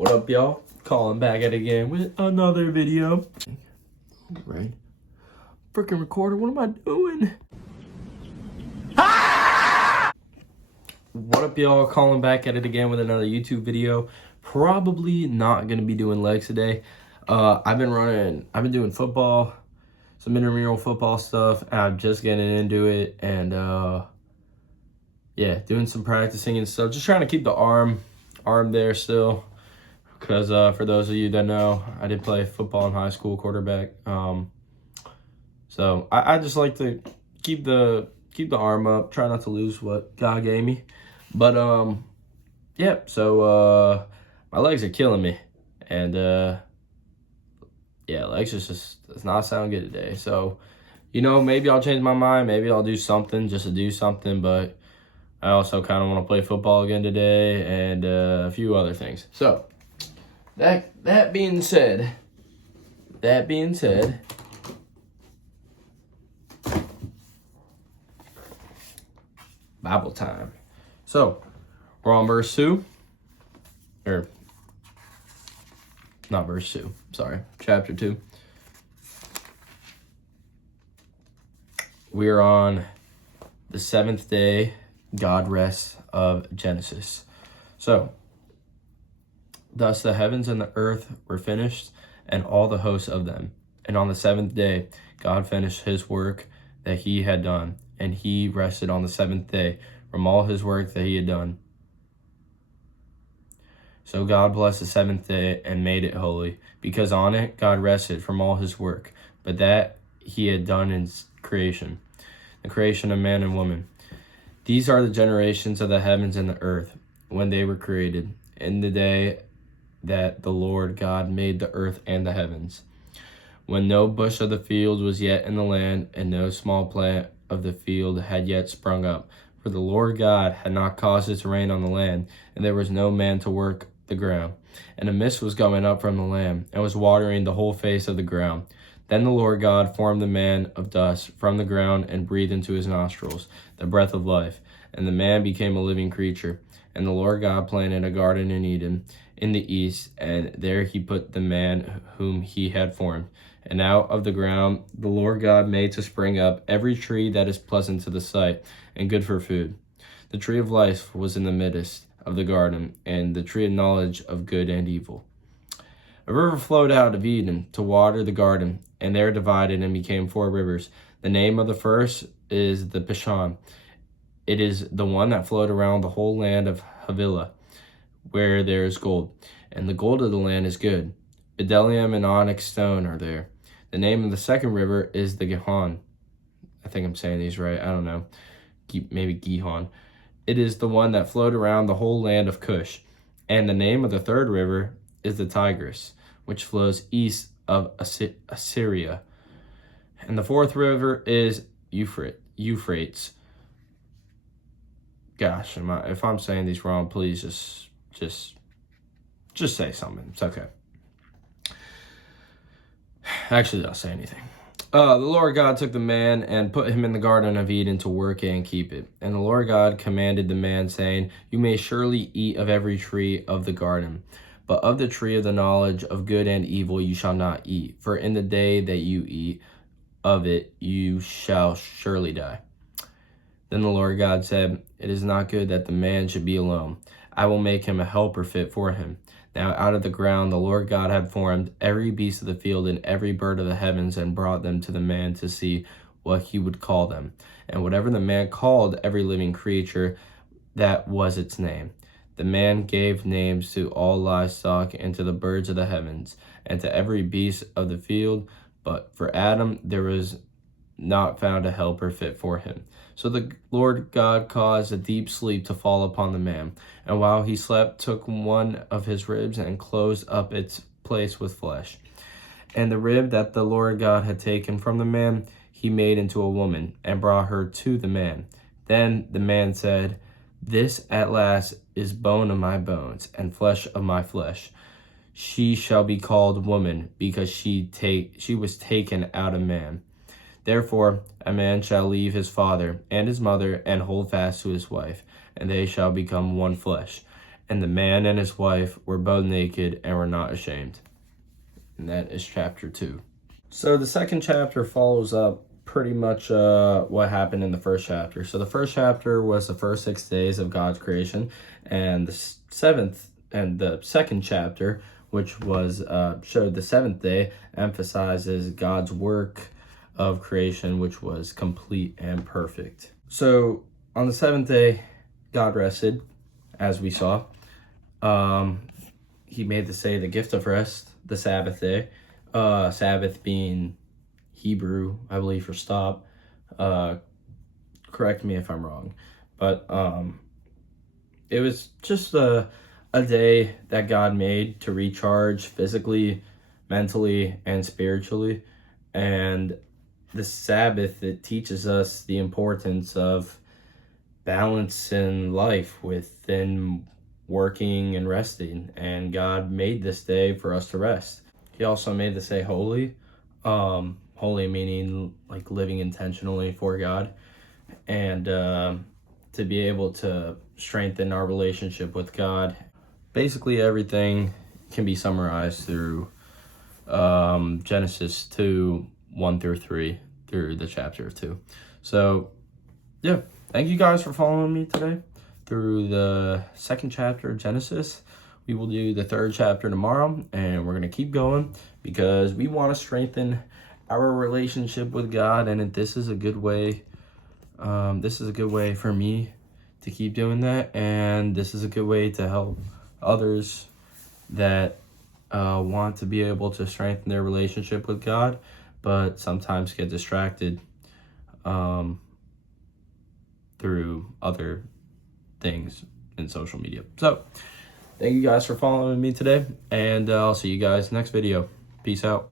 What up, y'all? Calling back at it again with another video. Right? Freaking recorder, what am I doing? What up, y'all? Calling back at it again with another YouTube video. Probably not gonna be doing legs today. I've been doing football, some intramural football stuff. I'm just getting into it, and yeah, doing some practicing and stuff. Just trying to keep the arm there still. Because for those of you that know, I did play football in high school, quarterback. So I just like to keep the arm up, try not to lose what God gave me. But yeah, so my legs are killing me, and yeah, legs just does not sound good today. So, you know, maybe I'll change my mind, maybe I'll do something just to do something, but I also kind of want to play football again today and a few other things. So that being said, Bible time. So we're on verse 2, or not verse 2, sorry, chapter 2. We are on the 7th day, God rests, of Genesis. So, thus the heavens and the earth were finished, and all the hosts of them. And on the 7th day, God finished his work that he had done, and he rested on the 7th day from all his work that he had done. So God blessed the 7th day and made it holy, because on it God rested from all his work, but that he had done in creation, the creation of man and woman. These are the generations of the heavens and the earth, when they were created, in the day that the Lord God made the earth and the heavens, when no bush of the field was yet in the land, and no small plant of the field had yet sprung up. For the Lord God had not caused it to rain on the land, and there was no man to work the ground. And a mist was going up from the land, and was watering the whole face of the ground. Then the Lord God formed the man of dust from the ground, and breathed into his nostrils the breath of life. And the man became a living creature. And the Lord God planted a garden in Eden, in the east, and there he put the man whom he had formed. And out of the ground the Lord God made to spring up every tree that is pleasant to the sight, and good for food. The tree of life was in the midst of the garden, and the tree of knowledge of good and evil. A river flowed out of Eden to water the garden, and there divided and became 4 rivers. The name of the first is the Pishon. It is the one that flowed around the whole land of Havilah, where there is gold, and the gold of the land is good. Bdellium and onyx stone are there. The name of the second river is the Gihon. I think I'm saying these right. I don't know. Maybe Gihon. It is the one that flowed around the whole land of Cush. And the name of the third river is the Tigris, which flows east of Assyria. And the fourth river is Euphrates. Gosh, if I'm saying these wrong, please just say something. It's okay. Actually, don't say anything. The Lord God took the man and put him in the Garden of Eden to work it and keep it. And the Lord God commanded the man, saying, You may surely eat of every tree of the garden, but of the tree of the knowledge of good and evil you shall not eat. For in the day that you eat of it, you shall surely die. Then the Lord God said, It is not good that the man should be alone. I will make him a helper fit for him. Now out of the ground the Lord God had formed every beast of the field and every bird of the heavens, and brought them to the man to see what he would call them. And whatever the man called every living creature, that was its name. The man gave names to all livestock and to the birds of the heavens and to every beast of the field. But for Adam there was not found a helper fit for him. So the Lord God caused a deep sleep to fall upon the man, and while he slept took one of his ribs and closed up its place with flesh. And the rib that the Lord God had taken from the man he made into a woman, and brought her to the man. Then the man said, This at last is bone of my bones, and flesh of my flesh. She shall be called woman, because she was taken out of man. Therefore a man shall leave his father and his mother, and hold fast to his wife, and they shall become one flesh. and the man and his wife were both naked and were not ashamed. And that is chapter 2. So the second chapter follows up pretty much what happened in the first chapter. So the first chapter was the first 6 days of God's creation, and the second chapter, which was showed the seventh day, emphasizes God's work of creation, which was complete and perfect. So on the seventh day, God rested, as we saw. He made the gift of rest, the Sabbath day. Sabbath being Hebrew, I believe, for stop. Correct me if I'm wrong. But it was just a day that God made to recharge physically, mentally, and spiritually. And the Sabbath, it teaches us the importance of balance in life within working and resting. And God made this day for us to rest. He also made this day holy. Holy meaning like living intentionally for God, and to be able to strengthen our relationship with God. Basically everything can be summarized through Genesis 2, 1 through 3, through the chapter of 2. So yeah, thank you guys for following me today through the second chapter of Genesis. We will do the third chapter tomorrow, and we're going to keep going because we want to strengthen our relationship with God, and this is a good way. This is a good way for me to keep doing that, and this is a good way to help others that want to be able to strengthen their relationship with God, but sometimes get distracted through other things in social media. So thank you guys for following me today, and I'll see you guys next video. Peace out.